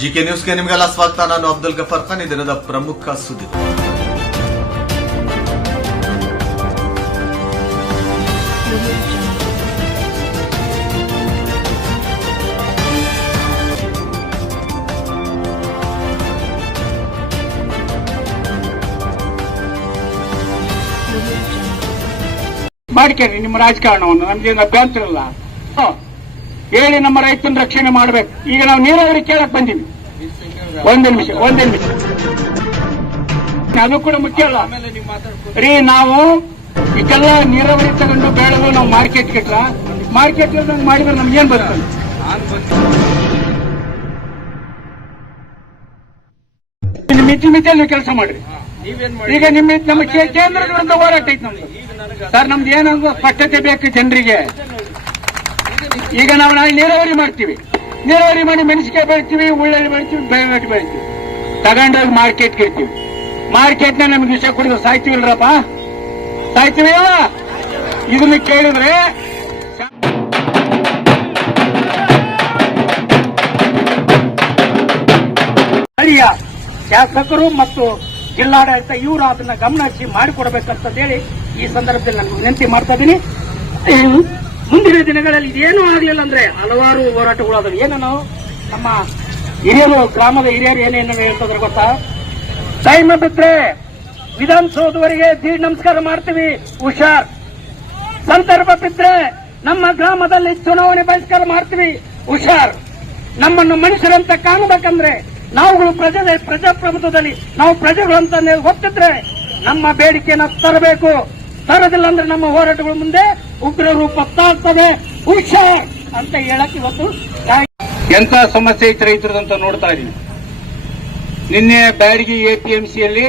GK ನ್ಯೂಸ್ಗೆ ನಿಮಗೆಲ್ಲ ಸ್ವಾಗತ. ನಾನು ಅಬ್ದುಲ್ ಗಫರ್. ಖಾನ್ ಈ ದಿನದ ಪ್ರಮುಖ ಸುದ್ದಿ. ಮಾಡ್ಕೇರಿ, ನಿಮ್ಮ ರಾಜಕಾರಣವನ್ನು. ನಮ್ಗೇನು ಅಭ್ಯಂತರ ಇಲ್ಲ. ಹೇಳಿ ನಮ್ಮ ರೈತನ ರಕ್ಷಣೆ ಮಾಡ್ಬೇಕು. ಈಗ ನಾವು ನೀರಾವರಿ ಕೇಳಕ್ ಬಂದೀವಿ. ಒಂದೇ ನಿಮಿಷ ಒಂದೇ ನಿಮಿಷ. ಅದು ಕೂಡ ಮುಖ್ಯ ಅಲ್ಲ. ರೀ, ನಾವು ಇದೆಲ್ಲ ನೀರಾವರಿ ತಗೊಂಡು ಬೆಳೆದು ನಾವು ಮಾರ್ಕೆಟ್ ಗಿಟ್ರ ಮಾರ್ಕೆಟ್ ಮಾಡಿದ್ರೆ ನಮ್ಗೇನ್ ಬರ್ತದೆ? ಮಿತಿ ಮಿತಿಯಲ್ಲಿ ಕೆಲಸ ಮಾಡ್ರಿ. ಈಗ ನಿಮ್ಮ, ನಮ್ಮ ಕೇ- ಕೇಂದ್ರದ ವಿರುದ್ಧ ಹೋರಾಟ ಐತಿ ನಮ್ದು. ಸರ್, ನಮ್ದು ಏನಂದ್ರೆ ಸ್ಪಷ್ಟತೆ ಬೇಕು ಜನರಿಗೆ? ಈಗ ನಾವು ನಾಳೆ ನೀರಾವರಿ ಮಾಡ್ತೀವಿ. ನೀರಾವರಿ ಮಾಡಿ ಮೆಣಸಿಕಾಯಿ ಬೆಳಿತೀವಿ ಉಳ್ಳಳ್ಳಿ ಬೆಳಿತೀವಿ ಬೆಳಗಡ್ಡಿ ಬೆಳಿತೀವಿ. ತಗೊಂಡೋಗಿ ಮಾರ್ಕೆಟ್ಗೆ ಇರ್ತೀವಿ ಮಾರ್ಕೆಟ್ನ ನಮ್ಗೆ ವಿಷಯ ಕುಡಿದು ಸಾಯ್ತೀವಿಲ್ರಪ್ಪ? ಸಾಯ್ತೀವಿ ಇದನ್ನ ಕೇಳಿದ್ರೆ ಸ್ಥಳೀಯ ಶಾಸಕರು ಮತ್ತು ಜಿಲ್ಲಾಡಳಿತ ಇವರು ಅದನ್ನ ಗಮನ ಹಚ್ಚಿ ಮಾಡಿಕೊಡ್ಬೇಕಂತ ಹೇಳಿ ಈ ಸಂದರ್ಭದಲ್ಲಿ ನಾನು ವಿನಂತಿ ಮಾಡ್ತಾ ಇದ್ದೀನಿ. ಮುಂದಿನ ದಿನಗಳಲ್ಲಿ ಇದೇನು ಆಗಲಿಲ್ಲ ಅಂದ್ರೆ ಹಲವಾರು ಹೋರಾಟಗಳು ಆದವು. ಏನು ನಾವು? ನಮ್ಮ ಹಿರಿಯರು, ಗ್ರಾಮದ ಹಿರಿಯರು ಏನೇನು ಹೇಳ್ತಿದ್ರೆ ಗೊತ್ತಾ? ಟೈಮ್ ಬಿಟ್ರೆ ವಿಧಾನಸೌಧವರೆಗೆ ದೀಡ್ ನಮಸ್ಕಾರ ಮಾಡ್ತೀವಿ, ಹುಷಾರ್. ಸಂದರ್ಭ ಬಿದ್ರೆ ನಮ್ಮ ಗ್ರಾಮದಲ್ಲಿ ಚುನಾವಣೆ ಬಹಿಷ್ಕಾರ ಮಾಡ್ತೀವಿ, ಹುಷಾರ್. ನಮ್ಮನ್ನು ಮನುಷ್ಯರಂತ ಕಾಣಬೇಕಂದ್ರೆ ನಾವುಗಳು ಪ್ರಜೆ ಪ್ರಜಾಪ್ರಭುತ್ವದಲ್ಲಿ ನಾವು ಪ್ರಜೆಗಳು ಅಂತ ಗೊತ್ತಿದ್ರೆ ನಮ್ಮ ಬೇಡಿಕೆಯನ್ನು ತರಬೇಕು. ತರದಿಲ್ಲ ಅಂದ್ರೆ ನಮ್ಮ ಹೋರಾಟಗಳ ಮುಂದೆ ಉಗ್ರ ರೂಪ ತಾಳ್ತದೆ. ಹುಷಾರ್ ಅಂತ ಹೇಳಕ್ ಇವತ್ತು ಎಂತ ಸಮಸ್ಯೆ ಐತೆ ಇತರದಂತ ನೋಡ್ತಾ ಇದೀವಿ ನಿನ್ನೆ ಬ್ಯಾಡಗಿ ಎಪಿಎಂಸಿಯಲ್ಲಿ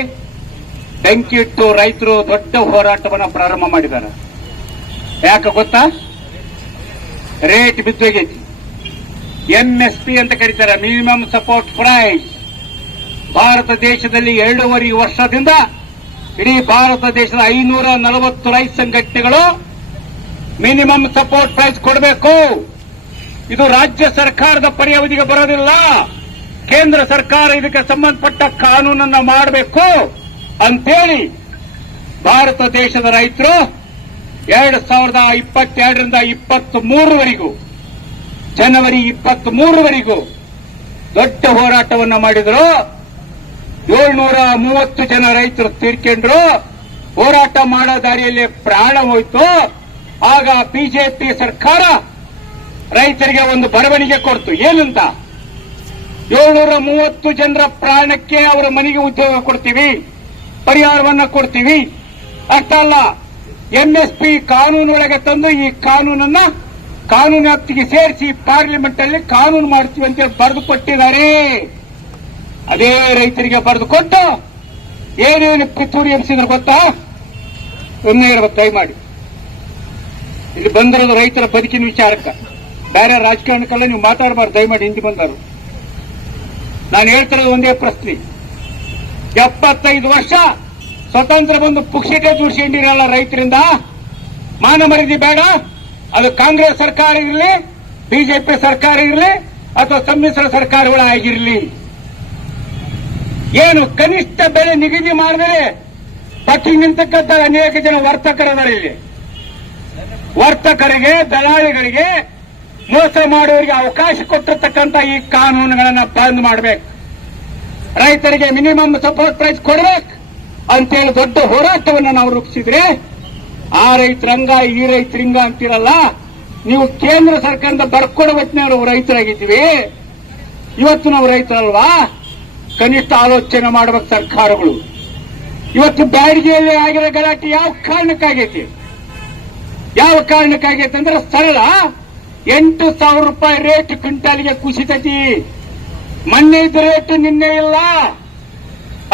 ಬೆಂಕಿ ಇಟ್ಟು ರೈತರು ದೊಡ್ಡ ಹೋರಾಟವನ್ನ ಪ್ರಾರಂಭ ಮಾಡಿದ್ದಾರೆ. ಯಾಕೆ ಗೊತ್ತಾ? ರೇಟ್ ಬಿದ್ದೋಗೈತಿ. ಎಂಎಸ್ಪಿ ಅಂತ ಕರೀತಾರೆ, ಮಿನಿಮಮ್ ಸಪೋರ್ಟ್ ಪ್ರೈಸ್. ಭಾರತ ದೇಶದಲ್ಲಿ ಎರಡೂವರೆ ವರ್ಷದಿಂದ ಇಡೀ ಭಾರತ ದೇಶದ ಐನೂರ ನಲವತ್ತು ರೈತ ಸಂಘಟನೆಗಳು ಮಿನಿಮಮ್ ಸಪೋರ್ಟ್ ಪ್ರೈಸ್ ಕೊಡಬೇಕು. ಇದು ರಾಜ್ಯ ಸರ್ಕಾರದ ಪರ್ಯಾವಧಿಗೆ ಬರೋದಿಲ್ಲ. ಕೇಂದ್ರ ಸರ್ಕಾರ ಇದಕ್ಕೆ ಸಂಬಂಧಪಟ್ಟ ಕಾನೂನನ್ನ ಮಾಡಬೇಕು ಅಂತೇಳಿ ಭಾರತ ದೇಶದ ರೈತರು ಎರಡು ಸಾವಿರದ ಇಪ್ಪತ್ತೆರಡರಿಂದ ಇಪ್ಪತ್ತ್ ಮೂರವರೆಗೂ ಜನವರಿ ಇಪ್ಪತ್ತ್ ಮೂರವರೆಗೂ ದೊಡ್ಡ ಹೋರಾಟವನ್ನು ಮಾಡಿದ್ರು. ಏಳ್ನೂರ ಮೂವತ್ತು ಜನ ರೈತರು ತೀರ್ಕೊಂಡ್ರು. ಹೋರಾಟ ಮಾಡೋ ದಾರಿಯಲ್ಲಿ ಪ್ರಾಣ ಹೋಯ್ತು. ಆಗ ಬಿಜೆಪಿ ಸರ್ಕಾರ ರೈತರಿಗೆ ಒಂದು ಬರವಣಿಗೆ ಕೊಡ್ತು. ಏನಂತ? ಏಳ್ನೂರ ಮೂವತ್ತು ಜನರ ಪ್ರಾಣಕ್ಕೆ ಅವರ ಮನೆಗೆ ಉದ್ಯೋಗ ಕೊಡ್ತೀವಿ, ಪರಿಹಾರವನ್ನ ಕೊಡ್ತೀವಿ. ಅಷ್ಟ ಅಲ್ಲ? ಎಂಎಸ್ಪಿ ಕಾನೂನೊಳಗೆ ತಂದು ಈ ಕಾನೂನನ್ನ ಕಾನೂನು ವ್ಯಾಪ್ತಿಗೆ ಸೇರಿಸಿ ಪಾರ್ಲಿಮೆಂಟ್ ಅಲ್ಲಿ ಕಾನೂನು ಮಾಡ್ತೀವಿ ಅಂತ ಬರೆದು ಕೊಟ್ಟಿದ್ದಾರೆ. ಅದೇ ರೈತರಿಗೆ ಬರೆದು ಕೊಟ್ಟು ಏನೇನು ಪಿತೂರಿ ಎನಿಸಿದ್ರು ಗೊತ್ತಾ? ಒಮ್ಮೆ ಇರ್ಬೇಕು ದಯಮಾಡಿ. ಇಲ್ಲಿ ಬಂದಿರೋದು ರೈತರ ಬದುಕಿನ ವಿಚಾರಕ್ಕ. ಬೇರೆ ರಾಜಕಾರಣಕ್ಕೆಲ್ಲ ನೀವು ಮಾತಾಡಬಾರ್ದು, ದಯಮಾಡಿ ಹಿಂದಿ ಬಂದರು ನಾನು ಹೇಳ್ತಿರೋದು ಒಂದೇ ಪ್ರಶ್ನೆ. ಎಪ್ಪತ್ತೈದು ವರ್ಷ ಸ್ವತಂತ್ರ ಬಂದು ಪುಕ್ಷಟೆ ಎಂಡಿರಲ್ಲ ರೈತರಿಂದ? ಮಾನ ಮರಿದಿ ಬೇಡ. ಅದು ಕಾಂಗ್ರೆಸ್ ಸರ್ಕಾರ ಇರಲಿ, ಬಿಜೆಪಿ ಸರ್ಕಾರ ಇರಲಿ, ಅಥವಾ ಸಮ್ಮಿಶ್ರ ಸರ್ಕಾರಗಳಾಗಿರಲಿ. ಏನು ಕನಿಷ್ಠ ಬೆಲೆ ನಿಗದಿ ಮಾಡಿದರೆ ಪಟ್ಟಿ ನಿಂತಕ್ಕಂಥ ಅನೇಕ ಜನ ವರ್ತಕರದಾರ ಇಲ್ಲಿ. ವರ್ತಕರಿಗೆ, ದಲಾಳಿಗಳಿಗೆ ಮೋಸ ಮಾಡುವವರಿಗೆ ಅವಕಾಶ ಕೊಟ್ಟಿರ್ತಕ್ಕಂಥ ಈ ಕಾನೂನುಗಳನ್ನ ಬಂದ್ ಮಾಡಬೇಕು. ರೈತರಿಗೆ ಮಿನಿಮಮ್ ಸಪೋರ್ಟ್ ಪ್ರೈಸ್ ಕೊಡಬೇಕು. ಅಂತೇಳಿ ದೊಡ್ಡ ಹೋರಾಟವನ್ನು ನಾವು ರೂಪಿಸಿದ್ರೆ ಆ ರೈತರಂಗ ಈ ರೈತರಿಂಗ ಅಂತಿರಲ್ಲ, ನೀವು ಕೇಂದ್ರ ಸರ್ಕಾರದ ಬರ್ಕೊಡೋ ರೈತರಾಗಿದ್ದೀವಿ. ಇವತ್ತು ನಾವು ರೈತರಲ್ವಾ? ಕನಿಷ್ಠ ಆಲೋಚನೆ ಮಾಡಬೇಕು ಸರ್ಕಾರಗಳು. ಇವತ್ತು ಬ್ಯಾಡಿಗೆಯಲ್ಲಿ ಆಗಿರೋ ಗಲಾಟೆ ಯಾವ ಕಾರಣಕ್ಕಾಗೈತಿ? ಯಾವ ಕಾರಣಕ್ಕಾಗೈತೆ ಅಂದ್ರೆ ಸರಳ. ಎಂಟು ಸಾವಿರ ರೂಪಾಯಿ ರೇಟ್ ಕ್ವಿಂಟಾಲ್ಗೆ ಕುಸಿತೈತಿ. ಮೊನ್ನೆ ಇದ್ದ ರೇಟ್ ನಿನ್ನೆ ಇಲ್ಲ.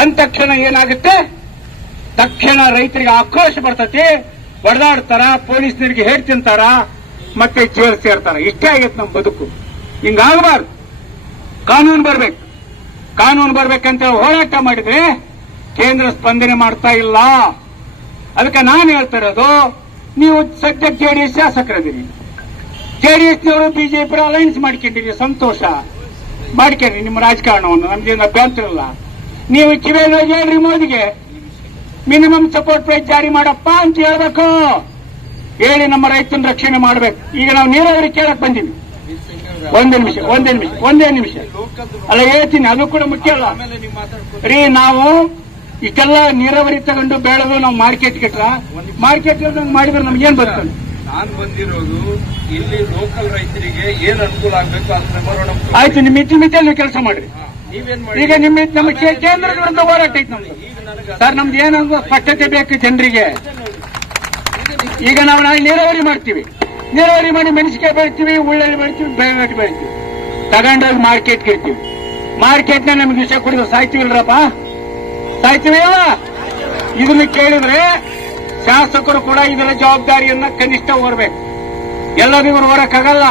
ಅಂದ ತಕ್ಷಣ ಏನಾಗುತ್ತೆ? ತಕ್ಷಣ ರೈತರಿಗೆ ಆಕ್ರೋಶ ಬರ್ತತಿ. ಹೊಡೆದಾಡ್ತಾರ ಪೊಲೀಸ್ನರಿಗೆ ಹೇಳಿ ತಿಂತಾರ? ಮತ್ತೆ ಜೇಲ್ ಸೇರ್ತಾರ? ಇಷ್ಟೇ ಆಗೈತೆ ನಮ್ಮ ಬದುಕು. ಹಿಂಗಾಗಬಾರ್ದು. ಕಾನೂನು ಬರ್ಬೇಕು. ಕಾನೂನು ಬರ್ಬೇಕಂತ ಹೋರಾಟ ಮಾಡಿದ್ರೆ ಕೇಂದ್ರ ಸ್ಪಂದನೆ ಮಾಡ್ತಾ ಇಲ್ಲ. ಅದಕ್ಕೆ ನಾನು ಹೇಳ್ತಾ ಇರೋದು, ನೀವು ಸದ್ಯ ಜೆಡಿಎಸ್ ಶಾಸಕರಿದ್ದೀರಿ ಜೆಡಿಎಸ್ನವರು ಬಿಜೆಪಿ ಅಲೈನ್ಸ್ ಮಾಡ್ಕೊಂಡಿರಿ, ಸಂತೋಷ. ಮಾಡ್ಕೊಂಡ್ರಿ ನಿಮ್ಮ ರಾಜಕಾರಣವನ್ನು, ನಮ್ಗೇನು ಅಭ್ಯಂತರ ಇಲ್ಲ. ನೀವು ಕಿವಿಯಲ್ಲಿ ಹೋಗಿ ಹೇಳ್ರಿ ಮೋದಿಗೆ ಮಿನಿಮಮ್ ಸಪೋರ್ಟ್ ಪ್ರೈಸ್ ಜಾರಿ ಮಾಡಪ್ಪ ಅಂತ ಹೇಳ್ಬೇಕು. ಹೇಳಿ ನಮ್ಮ ರೈತನ ರಕ್ಷಣೆ ಮಾಡ್ಬೇಕು. ಈಗ ನಾವು ನೀರಾವರಿ ಕೇಳಕ್ ಬಂದೀವಿ. ಒಂದೇ ನಿಮಿಷ ಒಂದೇ ನಿಮಿಷ ಒಂದೇ ನಿಮಿಷ. ಅಲ್ಲ ಹೇಳ್ತೀನಿ ಅದು ಕೂಡ ಮುಖ್ಯ ಅಲ್ಲ. ರೀ ನಾವು ಇಷ್ಟೆಲ್ಲ ನೀರಾವರಿ ತಗೊಂಡು ಬೇಡದು ನಾವು ಮಾರ್ಕೆಟ್ ಕೆಟ್ಟ ಮಾರ್ಕೆಟ್ ಮಾಡಿದ್ರೆ ನಮ್ಗೇನ್ ಬರ್ತದೆ? ನಾನು ಬಂದಿರೋದು ಇಲ್ಲಿ ಲೋಕಲ್ ರೈತರಿಗೆ ಏನ್ ಅನುಕೂಲ ಆಗ್ಬೇಕು ಬರೋಣ ಆಯ್ತು ನಿಮ್ಮ ಮಿತಿ ಮಿತಿಯಲ್ಲಿ ಕೆಲಸ ಮಾಡ್ರಿ. ಈಗ ನಿಮ್ಮ ನಮ್ಮ ಕೇಂದ್ರಗಳಿಂದ ಹೋರಾಟ ಐತೆ ನಮ್ದು. ಸರ್ ನಮ್ದು ಏನಂದ್ರೆ ಸ್ಪಷ್ಟತೆ ಬೇಕು ಜನರಿಗೆ. ಈಗ ನಾವು ನಾಳೆ ನೀರಾವರಿ ಮಾಡ್ತೀವಿ. ನೀರಾವರಿ ಮಾಡಿ ಮೆಣಸಿಕಾಯಿ ಬೆಳಿತೀವಿ ಉಳ್ಳಾಳಿ ಬೆಳಿತೀವಿ ಬೆಳಗಡ್ಡಿ ಬೆಳಿತೀವಿ ತಗೊಂಡೋಗಿ ಮಾರ್ಕೆಟ್ಗೆ ಇರ್ತೀವಿ ಮಾರ್ಕೆಟ್ನ ನಮ್ಗೆ ವಿಷಯ ಕುಡಿದು ಸಾಯ್ತೀವಿಲ್ರಪ್ಪ? ಸಾಯ್ತೀವಿ ಅಲ್ಲ ಇದನ್ನ ಕೇಳಿದ್ರೆ ಶಾಸಕರು ಕೂಡ ಇದರ ಜವಾಬ್ದಾರಿಯನ್ನ ಕನಿಷ್ಠ ಎಲ್ಲರೂ ಇವರು ಹೊರಕ್ಕಾಗಲ್ಲ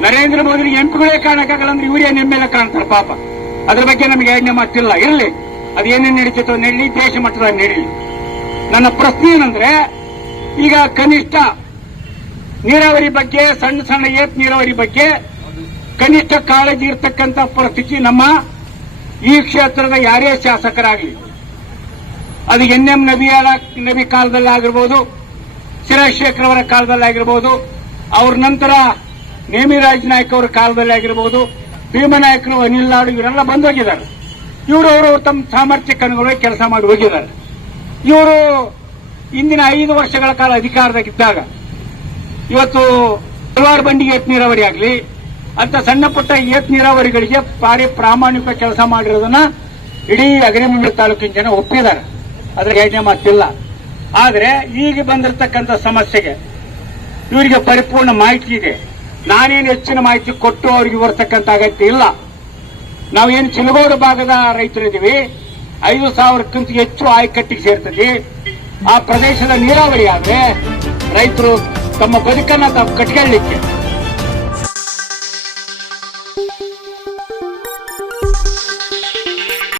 ನರೇಂದ್ರ ಮೋದಿ ಎಂಪಿಗಳೇ ಕಾಣಕ್ಕಾಗಲ್ಲ ಅಂದ್ರೆ ಇವ್ರೇನ್ ಎಂ ಎಲ್ ಎ ಕಾಣ್ತಾರೆ ಪಾಪ. ಅದ್ರ ಬಗ್ಗೆ ನಮಗೆ ಎರಡನೇ ಮಾತಿಲ್ಲ. ಇರಲಿ. ಅದೇನೇನು ನಡೀತೋ ನಡೀಲಿ ದೇಶ ಮಟ್ಟದಲ್ಲಿ ನಡೀಲಿ. ನನ್ನ ಪ್ರಶ್ನೆ ಏನಂದ್ರೆ, ಈಗ ಕನಿಷ್ಠ ನೀರಾವರಿ ಬಗ್ಗೆ, ಸಣ್ಣ ಸಣ್ಣ ಏತ್ ನೀರಾವರಿ ಬಗ್ಗೆ ಕನಿಷ್ಠ ಕಾಳಜಿ ಇರತಕ್ಕಂತ ಪರಿಸ್ಥಿತಿ ನಮ್ಮ ಈ ಕ್ಷೇತ್ರದ ಯಾರೇ ಶಾಸಕರಾಗಲಿ. ಅದು ಎನ್ ಎಂ ನಬಿಯಾರ ನಬಿ ಕಾಲದಲ್ಲಾಗಿರ್ಬೋದು ಶಿರಾಜಶೇಖರ್ ಅವರ ಕಾಲದಲ್ಲಾಗಿರ್ಬೋದು, ಅವ್ರ ನಂತರ ನೇಮಿರಾಜ್ ನಾಯ್ಕ ಅವರ ಕಾಲದಲ್ಲಿ ಆಗಿರ್ಬೋದು ಭೀಮನಾಯಕರು ಅನಿಲ್ ನಾಡು ಇವರೆಲ್ಲ ಬಂದು ಹೋಗಿದ್ದಾರೆ. ಇವರು ಅವರು ತಮ್ಮ ಸಾಮರ್ಥ್ಯಕ್ಕೆ ಅನುಗುಣವಾಗಿ ಕೆಲಸ ಮಾಡಿ ಹೋಗಿದ್ದಾರೆ. ಇವರು ಇಂದಿನ ಐದು ವರ್ಷಗಳ ಕಾಲ ಅಧಿಕಾರದಾಗಿದ್ದಾಗ ಇವತ್ತು ಹಲವಾರು ಬಂಡಿಗೆ ಏತ್ ನೀರಾವರಿ ಆಗಲಿ, ಅಂತ ಸಣ್ಣ ಪುಟ್ಟ ಏತ್ ನೀರಾವರಿಗಳಿಗೆ ಭಾರಿ ಪ್ರಾಮಾಣಿಕ ಕೆಲಸ ಮಾಡಿರೋದನ್ನ ಇಡೀ ಅಗ್ರಿಮಂಗಲ ತಾಲೂಕಿನ ಜನ ಒಪ್ಪಿದ್ದಾರೆ. ಅದ್ರ ಎರಡನೇ ಮಾತಿಲ್ಲ. ಆದ್ರೆ ಈಗ ಬಂದಿರತಕ್ಕಂಥ ಸಮಸ್ಯೆಗೆ ಇವರಿಗೆ ಪರಿಪೂರ್ಣ ಮಾಹಿತಿ ಇದೆ. ನಾನೇನು ಹೆಚ್ಚಿನ ಮಾಹಿತಿ ಕೊಟ್ಟು ಅವರಿಗೆ ಬರ್ತಕ್ಕಂಥ ಅಗತ್ಯ ಇಲ್ಲ. ನಾವೇನು ಚಿಲಗೋಡು ಭಾಗದ ರೈತರಿದ್ದೀವಿ. ಐದು ಸಾವಿರಕ್ಕಿಂತ ಹೆಚ್ಚು ಆಯ್ಕಟ್ಟಿಗೆ ಸೇರ್ತದೆ. ಆ ಪ್ರದೇಶದ ನೀರಾವರಿ ಆದ್ರೆ ರೈತರು ತಮ್ಮ ಬದುಕನ್ನ ತಾವು ಕಟ್ಕೊಳ್ಳಿಕ್ಕೆ